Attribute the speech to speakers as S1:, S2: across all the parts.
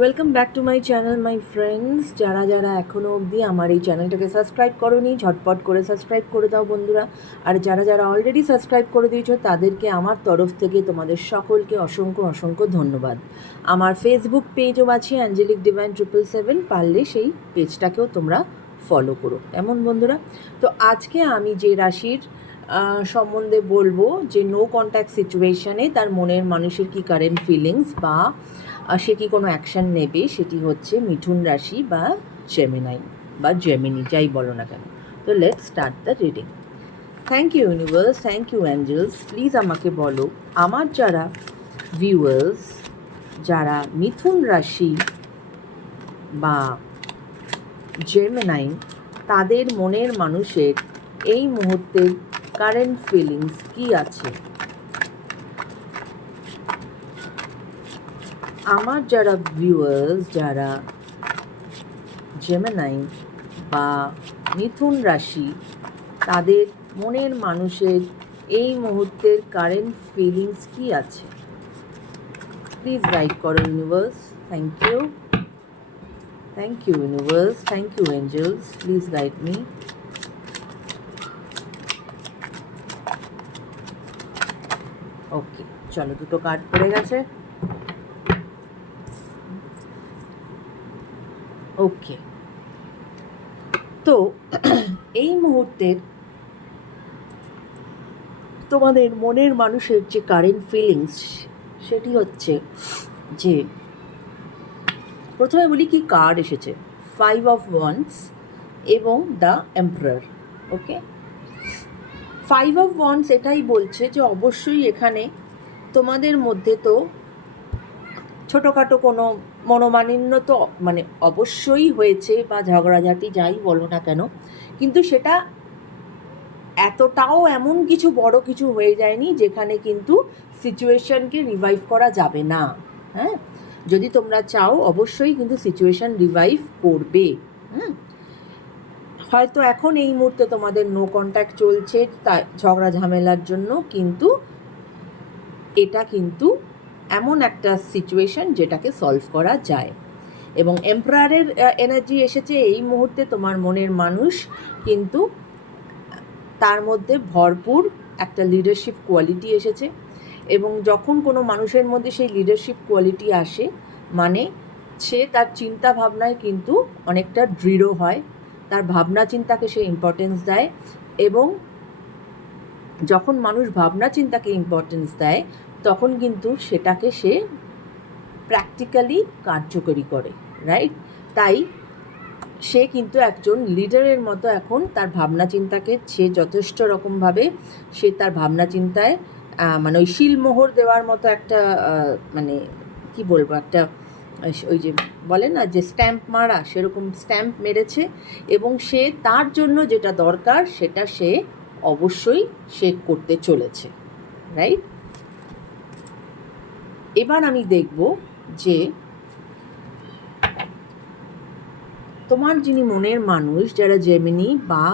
S1: Welcome back to my channel my friends যারা যারা এখনও অবধি আমার এই চ্যানেলটাকে সাবস্ক্রাইব করোনি, ঝটপট করে সাবস্ক্রাইব করে দাও বন্ধুরা। আর যারা যারা অলরেডি সাবস্ক্রাইব করে দিয়েছ, তাদেরকে আমার তরফ থেকে তোমাদের সকলকে অসংখ্য অসংখ্য ধন্যবাদ। আমার ফেসবুক পেজও আছে অ্যাঞ্জেলিক ডিভাইন ট্রিপল সেভেন পারলে সেই পেজটাকেও তোমরা ফলো করো। এমন বন্ধুরা? তো আজকে আমি যে রাশির সম্বন্ধে বলব যে নো কন্ট্যাক্ট সিচুয়েশনে তার মনের মানুষের কি কারেন্ট ফিলিংস বা সে কি কোনো অ্যাকশন নেবে সেটি হচ্ছে মিঠুন রাশি বা জেমিনাই বা জেমিনি যাই বলো না কেন। তো let start the reading thank you universe thank you angels please আমাকে বলো, আমার যারা ভিউয়ার্স যারা মিথুন রাশি বা জেমিনাই তাদের মনের মানুষের এই মুহূর্তের কারেন্ট ফিলিংস কি আছে? আমার যারা ভিউয়ার্স যারা জেমিনাই বা মিথুন রাশি, তাদের মনের মানুষের এই মুহূর্তের কারেন্ট ফিলিংস কি আছে? প্লিজ গাইড করো universe thank you thank you universe thank you angels please guide me okay চলো দুটো কার্ড পড়ে গেছে। ওকে তো এই মুহূর্তের তোমাদের মনের মানুষের যে কারেন্ট ফিলিংস সেটি হচ্ছে যে প্রথমে বলি কি কার্ড এসেছে। ফাইভ অফ ওয়ান্স এবং the emperor okay five of wands এটাই বলছে যে অবশ্যই এখানে তোমাদের মধ্যে তো ছোটোখাটো কোনো মনোমালিন্য তো মানে অবশ্যই হয়েছে বা ঝগড়াঝাটি যাই বলো না কেন, কিন্তু সেটা এতটাও এমন কিছু বড় কিছু হয়ে যায়নি যেখানে কিন্তু সিচুয়েশনকে রিভাইভ করা যাবে না। হ্যাঁ? যদি তোমরা চাও, অবশ্যই কিন্তু সিচুয়েশন রিভাইভ করবে। হুম? হয়তো এখন এই মুহূর্তে তোমাদের নো কন্ট্যাক্ট চলছে তা ঝগড়া ঝামেলার জন্য, কিন্তু এটা কিন্তু এমন একটা সিচুয়েশন যেটাকে সলভ করা যায়। এবং এমপ্রায়ারের এনার্জি এসেছে এই মুহূর্তে তোমার মনের মানুষ, কিন্তু তার মধ্যে ভরপুর একটা লিডারশিপ কোয়ালিটি এসেছে। এবং যখন কোনো মানুষের মধ্যে সেই লিডারশিপ কোয়ালিটি আসে মানে সে তার চিন্তা ভাবনায় কিন্তু অনেকটা দৃঢ় হয়। তার ভাবনা চিন্তাকে সে ইম্পর্টেন্স দেয় এবং যখন মানুষ ভাবনা চিন্তাকে ইম্পর্টেন্স দেয়, তখন কিন্তু সেটাকে সে প্র্যাকটিক্যালি কার্যকরী করে রাইট তাই সে কিন্তু একজন লিডারের মতো এখন তার ভাবনা চিন্তাকে সে যথেষ্ট রকমভাবে সে তার ভাবনা চিন্তায় মানে ওই শিলমোহর দেওয়ার মতো একটা মানে কি বলব, একটা ওই যে বলে না যে স্ট্যাম্প মারা, সেরকম স্ট্যাম্প মেরেছে এবং সে তার জন্য যেটা দরকার সেটা সে অবশ্যই সে করতে চলেছে রাইট এবার আমি দেখব যে তোমার যিনি মনের মানুষ, যারা জেমিনি বা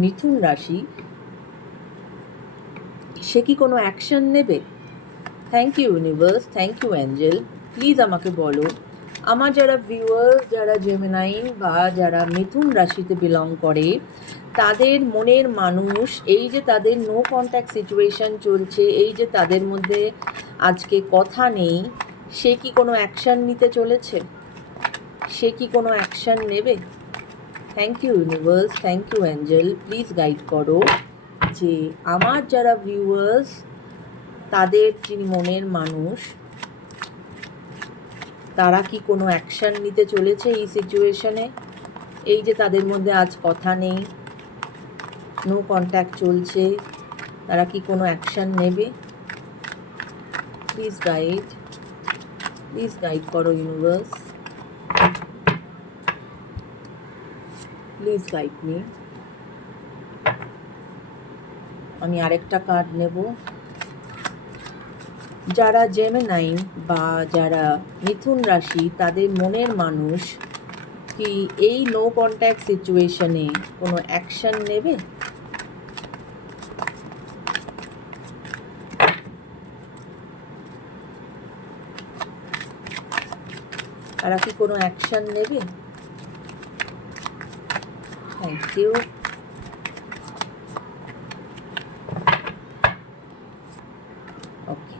S1: মিথুন রাশি, সে কি কোনো অ্যাকশন নেবে? Thank you universe thank you angel please আমাকে বলো, আমার যারা ভিউয়ার্স যারা জেমিনাইন বা যারা মিথুন রাশিতে বিলং করে, তাদের মনের মানুষ, এই যে তাদের নো কন্ট্যাক্ট সিচুয়েশান চলছে, এই যে তাদের মধ্যে আজকে কথা নেই, সে কি কোনো অ্যাকশন নিতে চলেছে? সে কি কোনো অ্যাকশন নেবে? Thank you universe thank you angel please guide করো যে আমার যারা ভিউয়ার্স তাদের যিনি মনের মানুষ তারা কি কোনো অ্যাকশন নিতে চলেছে এই সিচুয়েশনে এই যে তাদের মধ্যে আজ কথা নেই নো কন্ট্যাক্ট চলছে, তারা কি কোনো অ্যাকশান নেবে? প্লিজ গাইড প্লিজ গাইড করো ইউনিভার্স প্লিজ গাইড মি আমি আরেকটা কার্ড নেব। যারা জেমেনাইন বা যারা মিথুন রাশি, তাদের মনের মানুষ কি এই নো কন্ট্যাক্ট সিচুয়েশনে কোনো অ্যাকশন নেবে? তারা কি কোনো অ্যাকশন নেবে? থ্যাংক ইউ ওকে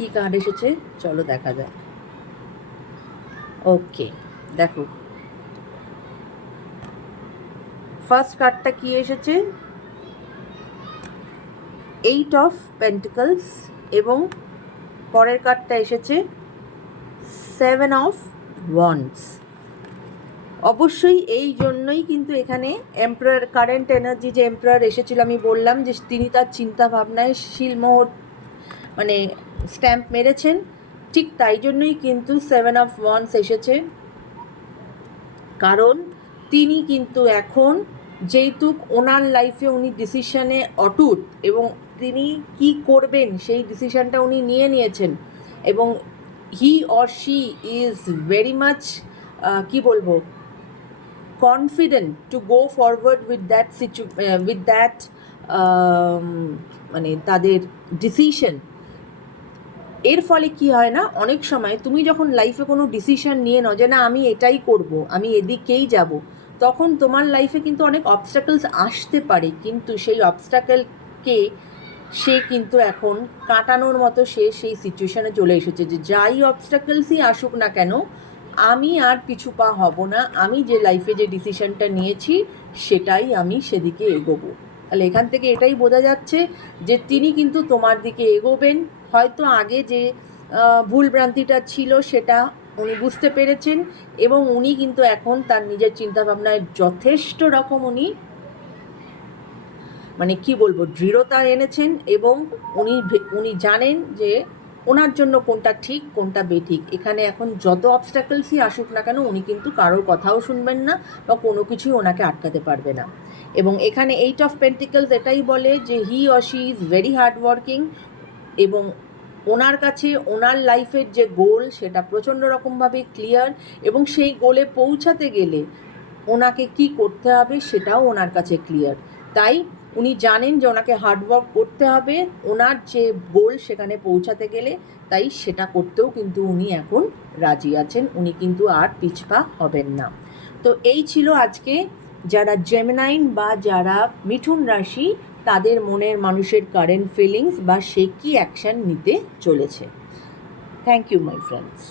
S1: কি কার্ড এসেছে? চলো দেখা যাক। ওকে দেখো। ফার্স্ট কার্ডটা কি এসেছে? এইট অফ পেন্টিকলস এবং পরের কার্ডটা এসেছে সেভেন অফ ওয়ান্স অবশ্যই এই জন্যই কিন্তু এখানে এমপ্রয়ার কারেন্ট এনার্জি যে এমপ্রয়ার এসেছিল আমি বললাম যে তিনি তার চিন্তা ভাবনায় শিলমোহর মানে স্ট্যাম্প মেরেছেন। ঠিক তাই জন্যই কিন্তু সেভেন অফ ওয়ান্স এসেছে। কারণ তিনি কিন্তু এখন যেহেতু ওনার লাইফে উনি ডিসিশনে অটুট এবং তিনি কি করবেন সেই ডিসিশনটা উনি নিয়ে নিয়েছেন এবং he or she is very much কি বলব confident to go forward with that সিচু with that মানে তাদের ডিসিশন এর ফলে কি হয় না, অনেক সময় তুমি যখন লাইফে কোনো ডিসিশন নিয়ে নাও যে না, আমি এটাই করব, আমি এদিকেই যাব, তখন তোমার লাইফে কিন্তু অনেক অবস্টাকলস আসতে পারে। কিন্তু সেই অবস্টাকেলকে সে কিন্তু এখন কাটানোর মতো সে সেই সিচুয়েশনে চলে এসেছে যে যাই অবস্টাকলসই আসুক না কেন, আমি আর পিছু পা হব না, আমি যে লাইফে যে ডিসিশনটা নিয়েছি, সেটাই আমি সেদিকে এগোবো। তাহলে এখান থেকে এটাই বোঝা যাচ্ছে যে তিনি কিন্তু তোমার দিকে এগোবেন হয়তো আগে যে আহ, ভুলভ্রান্তিটা ছিল সেটা উনি বুঝতে পেরেছেন এবং উনি কিন্তু এখন তার নিজের চিন্তাভাবনায় যথেষ্ট রকম উনি মানে কি বলব দৃঢ়তা এনেছেন এবং উনি উনি জানেন যে ওনার জন্য কোনটা ঠিক কোনটা বেঠিক। এখানে এখন যত অবস্টাকলসই আসুক না কেন উনি কিন্তু কারোর কথাও শুনবেন না বা কোনো কিছুই ওনাকে আটকাতে পারবে না। এবং এখানে এইট অফ পেন্টিকলস এটাই বলে যে he or she is very hard working এবং ওনার কাছে, ওনার লাইফের যে গোল, সেটা প্রচণ্ড রকমভাবে ক্লিয়ার এবং সেই গোলে পৌঁছাতে গেলে ওনাকে কি করতে হবে সেটাও ওনার কাছে ক্লিয়ার তাই উনি জানেন যে ওনাকে হার্ডওয়ার্ক করতে হবে, ওনার যে গোল সেখানে পৌঁছাতে গেলে, তাই সেটা করতেও কিন্তু উনি এখন রাজি আছেন, উনি কিন্তু আর পিছপা হবেন না। তো এই ছিল আজকে যারা জেমিনাইন বা যারা মিঠুন রাশি তাদের মনের মানুষের কারেন্ট ফিলিংস বা সে কী অ্যাকশান নিতে চলেছে। Thank you my friends